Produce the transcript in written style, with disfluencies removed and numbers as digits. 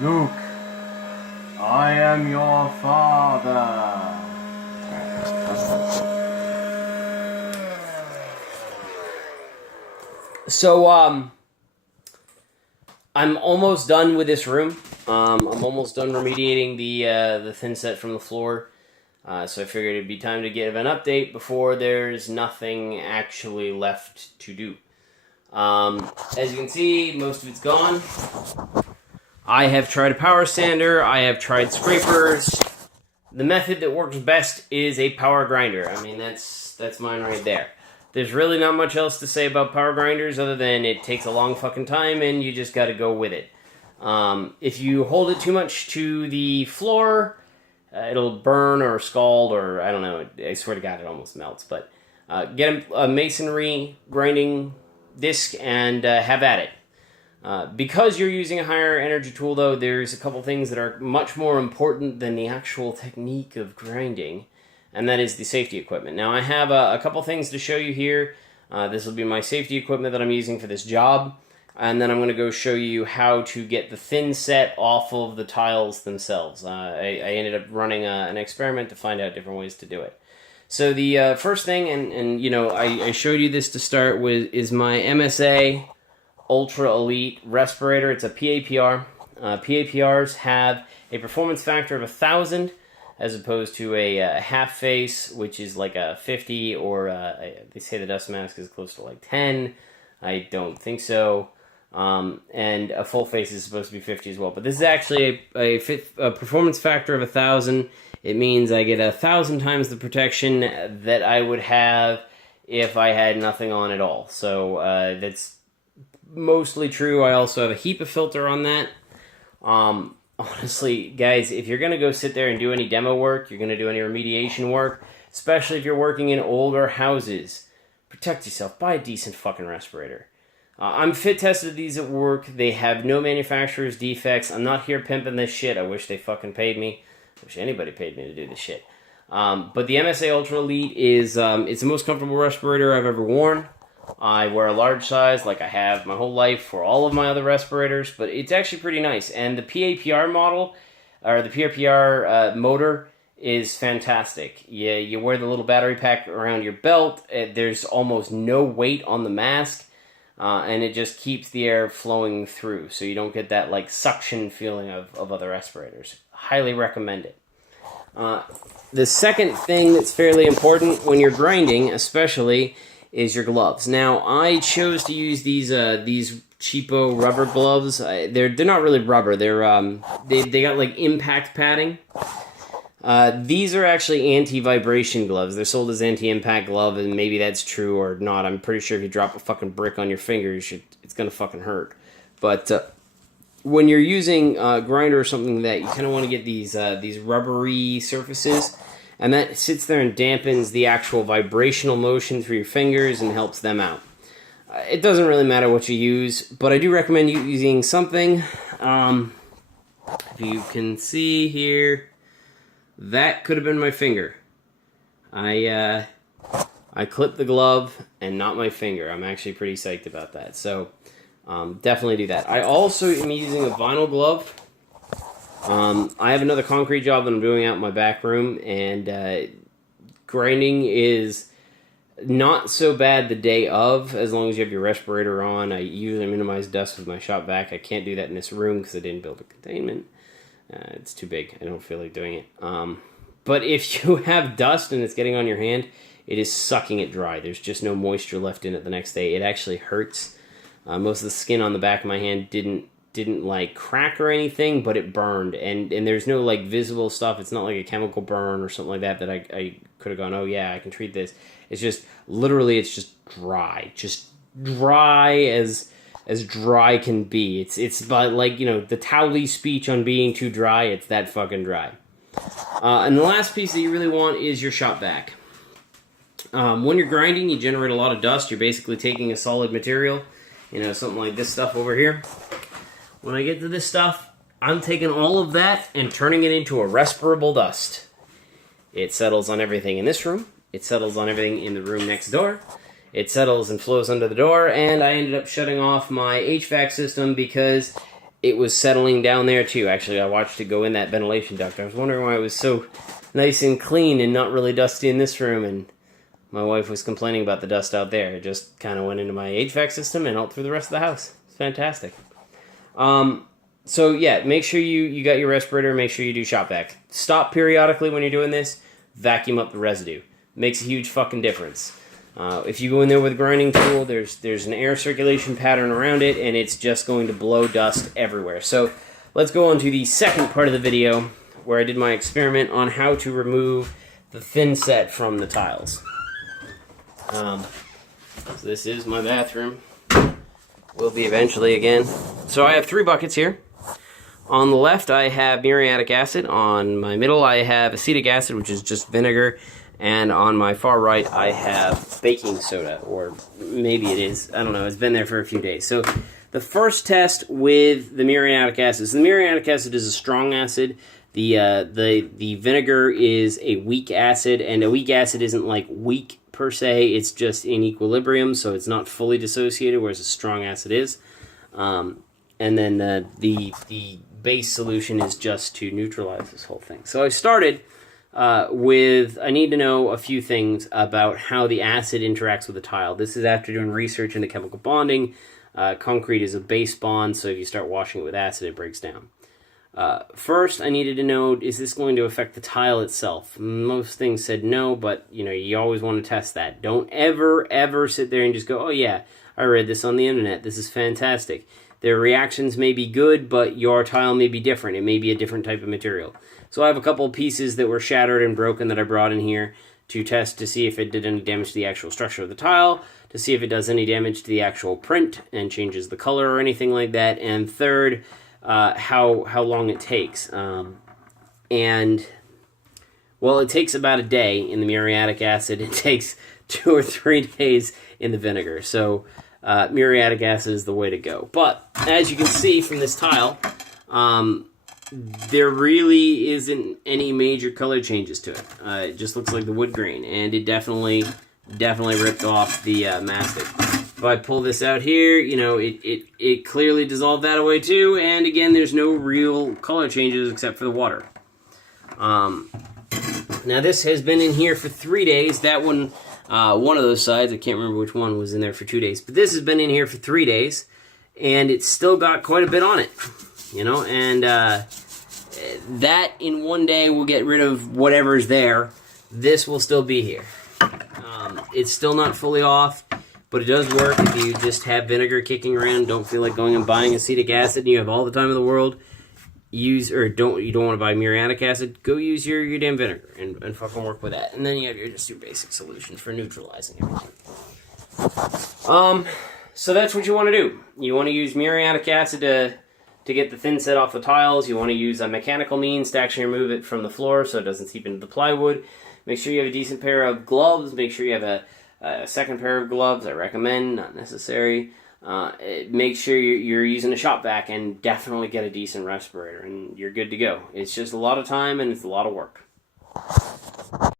Luke, I am your father. So, I'm almost done with this room. I'm almost done remediating the thin set from the floor. So I figured it'd be time to give an update before there's nothing actually left to do. As you can see, most of it's gone. I have tried a power sander. I have tried scrapers. The method that works best is a power grinder. I mean, that's mine right there. There's really not much else to say about power grinders other than it takes a long fucking time and you just gotta go with it. If you hold it too much to the floor, it'll burn or scald or I don't know. I swear to God, it almost melts. But get a masonry grinding disc and have at it. Because you're using a higher energy tool, though, there's a couple things that are much more important than the actual technique of grinding, and that is the safety equipment. Now, I have a couple things to show you here. This will be my safety equipment that I'm using for this job, and then I'm going to go show you how to get the thin set off of the tiles themselves. I ended up running an experiment to find out different ways to do it. So the first thing, and you know, I showed you this to start with, is my MSA Ultra Elite respirator. It's a PAPR. PAPRs have a performance factor of 1,000 as opposed to a half face, which is like a 50, or they say the dust mask is close to like 10. I don't think so. And a full face is supposed to be 50 as well. But this is actually a performance factor of 1,000. It means I get 1,000 times the protection that I would have if I had nothing on at all. So that's mostly true. I also have a HEPA filter on that. Honestly, guys, if you're going to go sit there and do any demo work, you're going to do any remediation work, especially if you're working in older houses, protect yourself. Buy a decent fucking respirator. I'm fit tested these at work. They have no manufacturer's defects. I'm not here pimping this shit. I wish they fucking paid me. I wish anybody paid me to do this shit. But the MSA Ultra Elite is it's the most comfortable respirator I've ever worn. I wear a large size like I have my whole life for all of my other respirators, but it's actually pretty nice. And the PAPR model, or the PAPR motor, is fantastic. You wear the little battery pack around your belt. There's almost no weight on the mask, and it just keeps the air flowing through, so you don't get that like suction feeling of other respirators. Highly recommend it. The second thing that's fairly important when you're grinding, especially, is your gloves. Now, I chose to use these cheapo rubber gloves. They're not really rubber. They got like impact padding. These are actually anti-vibration gloves. They're sold as anti-impact glove, and maybe that's true or not. I'm pretty sure if you drop a fucking brick on your finger, it's gonna fucking hurt. But when you're using a grinder or something like that, you kind of want to get these rubbery surfaces. And that sits there and dampens the actual vibrational motion through your fingers and helps them out. It doesn't really matter what you use, but I do recommend you using something. If you can see here, that could have been my finger. I clipped the glove and not my finger. I'm actually pretty psyched about that. So definitely do that. I also am using a vinyl glove. I have another concrete job that I'm doing out in my back room, and grinding is not so bad the day of, as long as you have your respirator on. I usually minimize dust with my shop vac. I can't do that in this room because I didn't build a containment. It's too big. I don't feel like doing it. But if you have dust and it's getting on your hand, it is sucking it dry. There's just no moisture left in it the next day. It actually hurts. Most of the skin on the back of my hand didn't like crack or anything, but it burned, and there's no like visible stuff. It's not like a chemical burn or something like that I could have gone, oh yeah, I can treat this. It's just literally, it's just dry as dry can be. It's about like, you know, the Towley speech on being too dry. It's that fucking dry. And the last piece that you really want is your shop vac. When you're grinding, you generate a lot of dust. You're basically taking a solid material, you know, something like this stuff over here. When I get to this stuff, I'm taking all of that and turning it into a respirable dust. It settles on everything in this room. It settles on everything in the room next door. it settles and flows under the door, and I ended up shutting off my HVAC system because it was settling down there too. Actually, I watched it go in that ventilation duct. I was wondering why it was so nice and clean and not really dusty in this room, and my wife was complaining about the dust out there. It just kind of went into my HVAC system and out through the rest of the house. It's fantastic. So yeah, make sure you got your respirator, make sure you do shop vac. Stop periodically when you're doing this, vacuum up the residue. Makes a huge fucking difference. If you go in there with a grinding tool, there's an air circulation pattern around it, and it's just going to blow dust everywhere. So let's go on to the second part of the video, where I did my experiment on how to remove the thin set from the tiles. So this is my bathroom. Will be eventually again. So I have 3 buckets here. On the left I have muriatic acid. On my middle I have acetic acid, which is just vinegar. And on my far right I have baking soda, or maybe it is. I don't know. It's been there for a few days. So the first test with the muriatic acid. So the muriatic acid is a strong acid. The vinegar is a weak acid, and a weak acid isn't like weak per se, it's just in equilibrium, so it's not fully dissociated, whereas a strong acid is. And then the base solution is just to neutralize this whole thing. So I started with, I need to know a few things about how the acid interacts with the tile. This is after doing research into chemical bonding. Concrete is a base bond, so if you start washing it with acid, it breaks down. First, I needed to know, is this going to affect the tile itself? Most things said no, but you always want to test that. Don't ever sit there and just go, oh yeah, I read this on the internet, this is fantastic. Their reactions may be good, but your tile may be different. It may be a different type of material. So I have a couple of pieces that were shattered and broken that I brought in here to test to see if it did any damage to the actual structure of the tile, to see if it does any damage to the actual print and changes the color or anything like that, and third, how long it takes. And, well, it takes about a day in the muriatic acid. It takes 2 or 3 days in the vinegar. So muriatic acid is the way to go. But as you can see from this tile, there really isn't any major color changes to it. It just looks like the wood grain, and it definitely ripped off the mastic. If I pull this out here, it clearly dissolved that away too, and again, there's no real color changes except for the water. Now this has been in here for 3 days. That one of those sides, I can't remember which one, was in there for 2 days, but this has been in here for 3 days, and it's still got quite a bit on it, and that in 1 day will get rid of whatever's there. This will still be here. It's still not fully off, but it does work if you just have vinegar kicking around, don't feel like going and buying acetic acid, and you have all the time in the world. You don't want to buy muriatic acid, go use your damn vinegar and fucking work with that. And then you have just your basic solutions for neutralizing everything. So that's what you want to do. You want to use muriatic acid to get the thin set off the tiles. You want to use a mechanical means to actually remove it from the floor so it doesn't seep into the plywood. Make sure you have a decent pair of gloves. Make sure you have a second pair of gloves. I recommend, not necessary. Make sure you're using a shop vac, and definitely get a decent respirator, and you're good to go. It's just a lot of time and it's a lot of work.